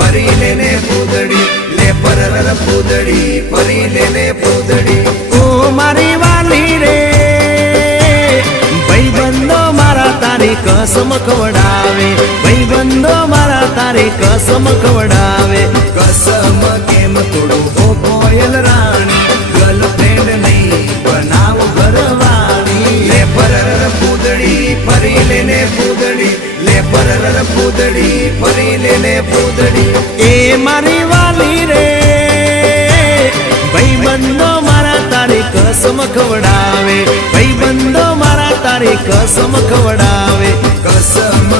ફરી લેને પૂદડી લે પરર પૂદડી ફરી લેને પૂદડી ઓ મારી વાલી રે ભાઈબંધો મારા તારી કસમ ખવડાવે ભાઈબંધો મારા તારી કસમ ખવડાવે કસમ કેમ તોડું ઓ કોયલ રાણી ગર્લફ્રેન્ડ નહીં બનાવ ઘરવાળી લે પરર પૂદડી ફરી લેને પૂદડી લે પરર પૂદડી ફરી લેને પૂદડી એ મારી વાલી રે ભાઈબંધો મારા તારી કસમ ખવડાવે ભાઈબંધો મારા તારી કસમ ખવડાવે કસમ